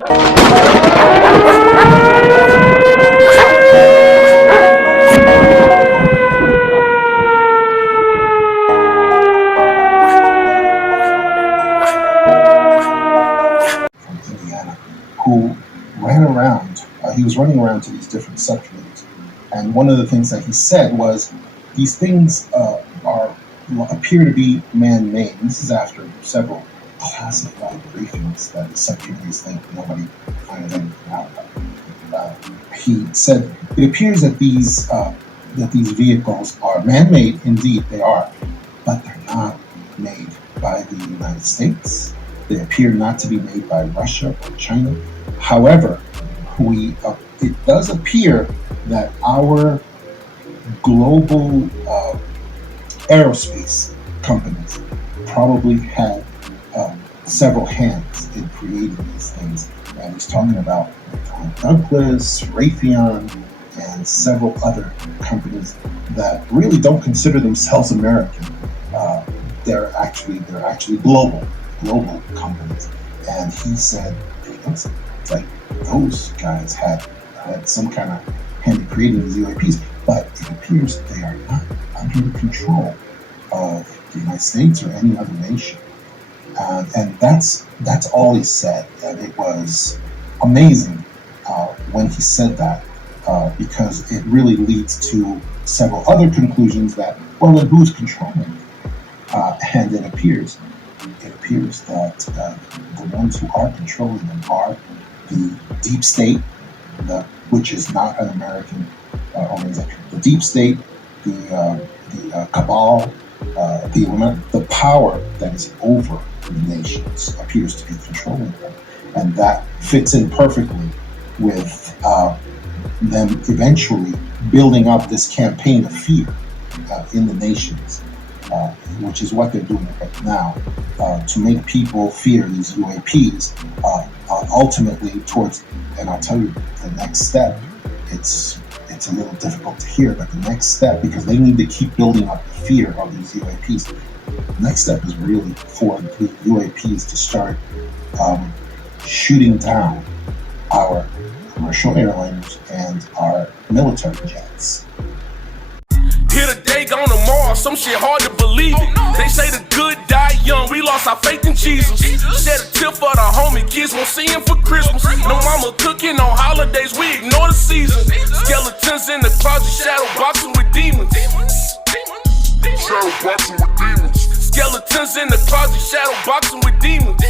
Indiana, who ran around. He was running around to these different subcommittees, and one of the things that he said was, "These things appear to be man-made." And this is after several classified briefings that the subcommittees think nobody finds anything out about. He said, "It appears that these vehicles are man-made. Indeed, they are, but they're not made by the United States. They appear not to be made by Russia or China. However, it does appear that our global aerospace companies probably had several hands in creating these things." And he's talking about Douglas, Raytheon, and several other companies that really don't consider themselves American. They're actually global companies. And he said, it's like those guys had some kind of hand in creating these UAPs, but it appears that they are not under the control of the United States or any other nation. And that's all he said. And it was amazing when he said that, because it really leads to several other conclusions that, well, then who's controlling it? And it appears that the ones who are controlling them are the deep state, which is not an American organization. The deep state, the cabal, the power that is over the nations appears to be controlling them, and that fits in perfectly with them eventually building up this campaign of fear in the nations. Which is what they're doing right now, to make people fear these UAPs. Ultimately, and I'll tell you, the next step, it's a little difficult to hear, but the next step, because they need to keep building up the fear of these UAPs, the next step is really for the UAPs to start shooting down our commercial airliners and our military jets. Here today, gone tomorrow, some shit hard to believe it. They say the good die young, we lost our faith in Jesus. Shed a tear for the homie, kids won't see him for Christmas. No mama cooking on holidays, we ignore the season. Skeletons in the closet, shadow boxing with demons. Shadow boxing with demons. Skeletons in the closet, shadow boxing with demons.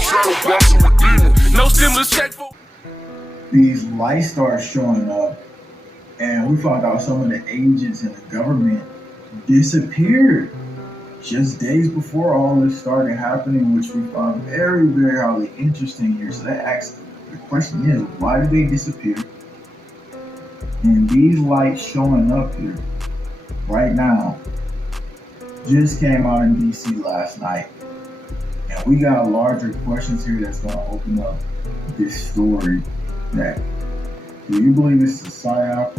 Shadow boxing with demons. No stimulus check for. These lights start showing up, and we found out some of the agents in the government disappeared just days before all this started happening, which we found very, very highly interesting here. So the question is, why did they disappear? And these lights showing up here right now just came out in DC last night. And we got larger questions here that's going to open up this story. That, do you believe this is a psyop?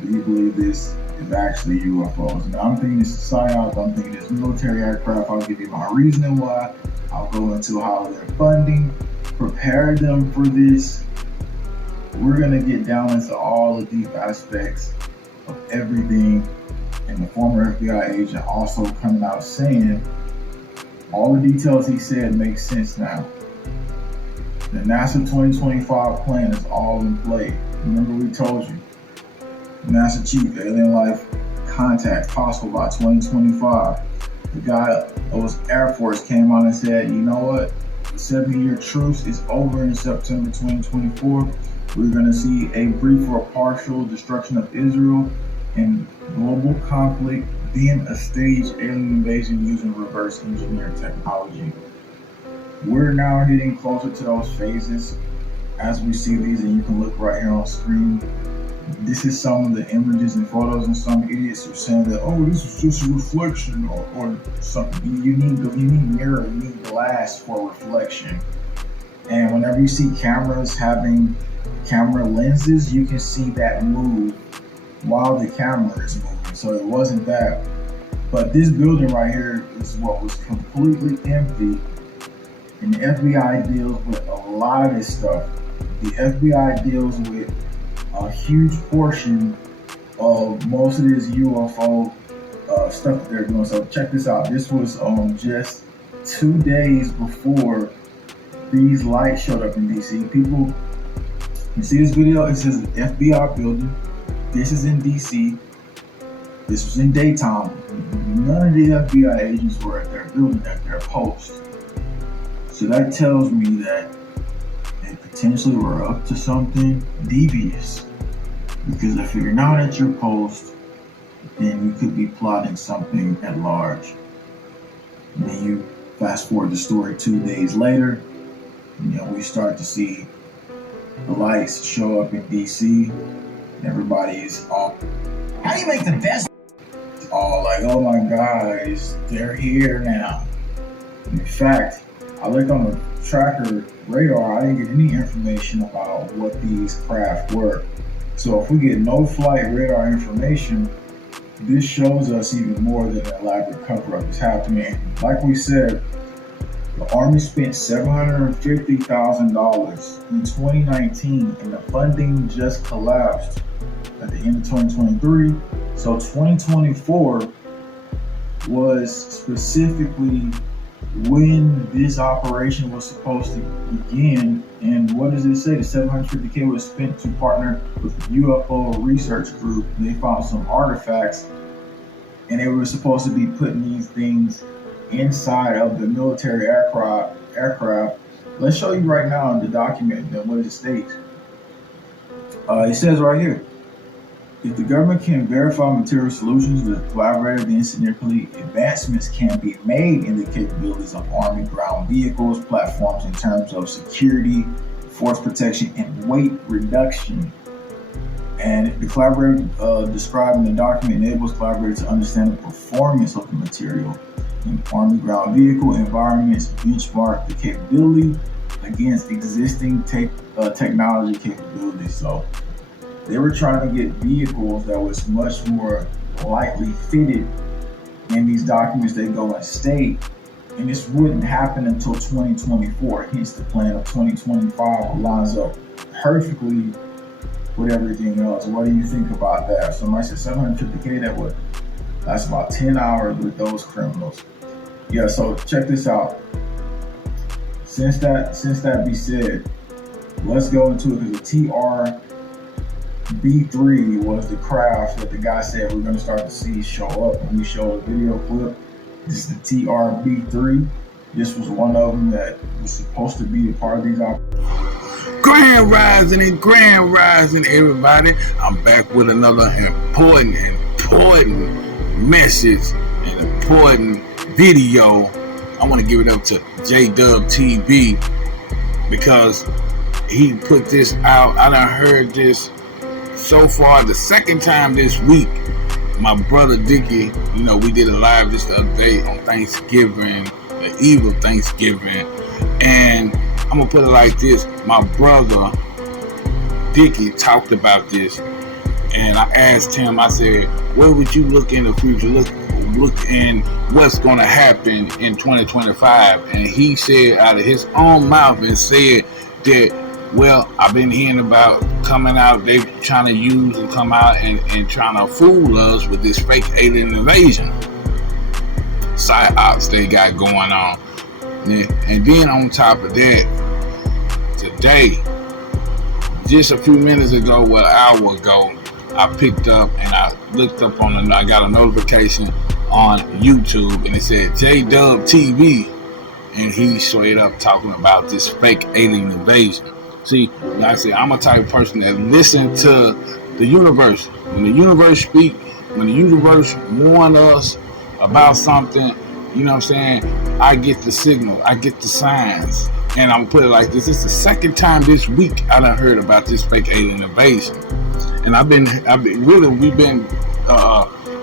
Do you believe this is actually UFOs? And I'm thinking it's a psyop. I'm thinking it's military aircraft. I'll give you my reasoning why. I'll go into how their funding prepared them for this. We're going to get down into all the deep aspects of everything. And the former FBI agent also coming out saying all the details he said make sense now. The NASA 2025 plan is all in play. Remember we told you, NASA chief, alien life contact possible by 2025. The guy, those Air Force came on and said, you know what? The 70-year truce is over in September 2024. We're going to see a brief or partial destruction of Israel and global conflict, then a staged alien invasion using reverse engineered technology. We're now getting closer to those phases as we see these, and you can look right here on screen. This is some of the images and photos, and some idiots are saying that, oh, this is just a reflection or something. You need mirror, you need glass for reflection. And whenever you see cameras having camera lenses, you can see that move while the camera is moving. So it wasn't that. But this building right here is what was completely empty. And the FBI deals with a lot of this stuff. The FBI deals with a huge portion of most of this UFO stuff that they're doing. So check this out. This was just 2 days before these lights showed up in DC. People, you see this video? It says FBI building. This is in DC. This was in daytime. None of the FBI agents were at their building, at their post. So that tells me that they potentially were up to something devious. Because if you're not at your post, then you could be plotting something at large. And then you fast forward the story 2 days later, we start to see the lights show up in DC. Everybody's all, how do you make the best? All like, oh my guys, they're here now. In fact, I looked on the tracker radar. I didn't get any information about what these craft were. So if we get no flight radar information, this shows us even more that an elaborate cover-up is happening. Like we said, the Army spent $750,000 in 2019, and the funding just collapsed at the end of 2023. So 2024 was specifically when this operation was supposed to begin. And what does it say? The $750K was spent to partner with the UFO research group. They found some artifacts, and they were supposed to be putting these things inside of the military aircraft. Let's show you right now in the document that what it states. It says right here, if the government can verify material solutions with collaborative, then significantly advancements can be made in the capabilities of Army ground vehicles, platforms in terms of security, force protection, and weight reduction. And the collaborator described in the document enables collaborators to understand the performance of the material in Army ground vehicle environments, benchmark the capability against existing technology capabilities. So they were trying to get vehicles that was much more lightly fitted. In these documents, they go and state, and this wouldn't happen until 2024. Hence, the plan of 2025 lines up perfectly with everything else. What do you think about that? Somebody said $750K. That's about 10 hours with those criminals. Yeah. So check this out. Since that be said, let's go into it, because the TR-B3 was the craft that the guy said we're going to start to see show up. And we showed a video clip. This is the TR-B3. This was one of them that was supposed to be a part of these operations. Grand rising, everybody. I'm back with another important message and important video. I want to give it up to JWTV because he put this out. I done heard this so far the second time this week. My brother Dickie, we did a live just the other day on Thanksgiving, the eve of Thanksgiving, and I'm gonna put it like this. My brother Dickie talked about this, and I asked him, I said, where would you look in the future? Look in what's gonna happen in 2025. And he said out of his own mouth and said that, well, I've been hearing about coming out, they trying to use and come out and trying to fool us with this fake alien invasion. Psyops they got going on. And then on top of that, today, just a few minutes ago, an hour ago, I picked up and I looked up I got a notification on YouTube, and it said JWTV, and he straight up talking about this fake alien invasion. See, like I said, I'm a type of person that listen to the universe. When the universe speak, when the universe warn us about something, you know what I'm saying, I get the signal, I get the signs. And I'm gonna put it like this. It's the second time this week I done heard about this fake alien invasion. And we've been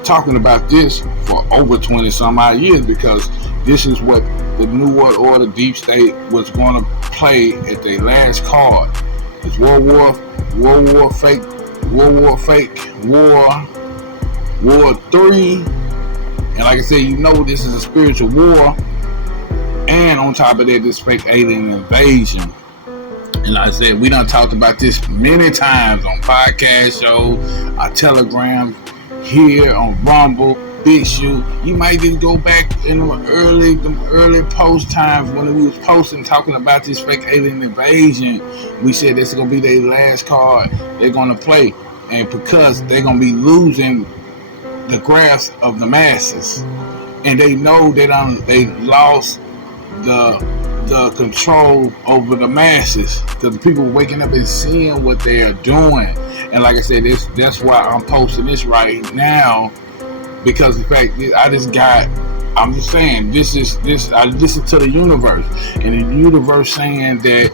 talking about this for over 20 some odd years, because this is what the New World Order Deep State was going to play at their last card. It's World War fake, War 3. And like I said, this is a spiritual war. And on top of that, this fake alien invasion. And like I said, we done talked about this many times on podcast shows, our Telegram, here on Rumble, Bishu. You might just go back in the early post times when we was posting talking about this fake alien invasion. We said this is gonna be their last card they're gonna play, and because they're gonna be losing the grasp of the masses, and they know they lost the control over the masses, because the people waking up and seeing what they are doing. And like I said, that's why I'm posting this right now, because in fact I'm just saying I listen to the universe, and the universe saying that,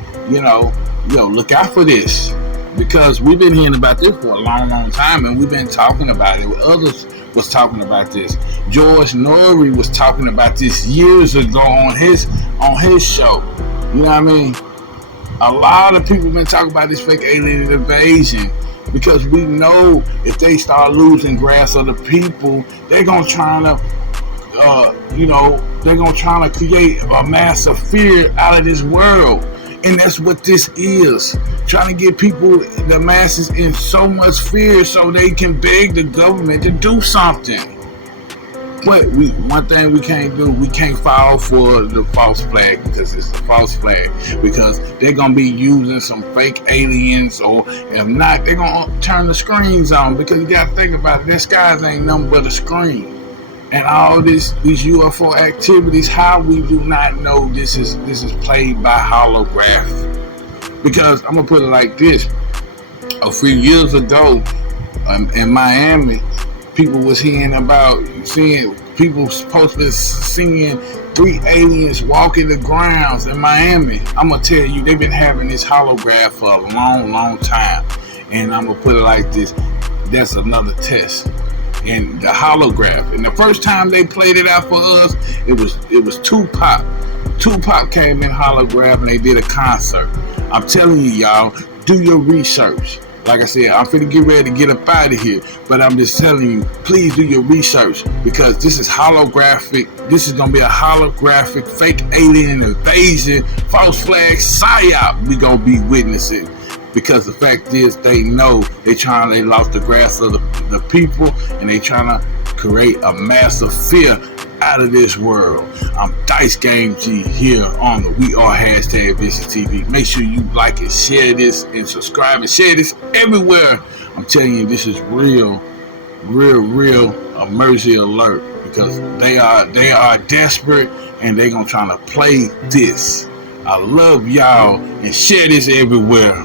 look out for this, because we've been hearing about this for a long time, and we've been talking about it. Others was talking about this. George Norrie was talking about this years ago on his show. You know what I mean? A lot of people been talking about this fake alien invasion, because we know if they start losing grasp of the people, they're gonna try to create a mass of fear out of this world. And that's what this is. Trying to get people, the masses, in so much fear so they can beg the government to do something. But one thing we can't do, we can't fall for the false flag, because it's the false flag. Because they're going to be using some fake aliens, or if not, they're going to turn the screens on. Because you got to think about it, that skies ain't nothing but a screen. And all these UFO activities, how we do not know this is played by holograph. Because I'm gonna put it like this: a few years ago, in Miami, people was seeing people supposed to be seeing 3 aliens walking the grounds in Miami. I'm gonna tell you, they've been having this holograph for a long time. And I'm gonna put it like this: that's another test. And the holograph. And the first time they played it out for us, it was Tupac. Tupac came in holograph, and they did a concert. I'm telling you, y'all, do your research. Like I said, I'm finna get ready to get up out of here, but I'm just telling you, please do your research, because this is holographic. This is gonna be a holographic fake alien invasion, false flag psyop we gonna be witnessing. Because the fact is, they know they lost the grasp of the people, and they trying to create a massive fear out of this world. I'm Dice Game G here on the We Are #VishusTv. Make sure you like and share this, and subscribe and share this everywhere. I'm telling you, this is real emergency alert, because they are desperate, and they gonna try to play this. I love y'all, and share this everywhere.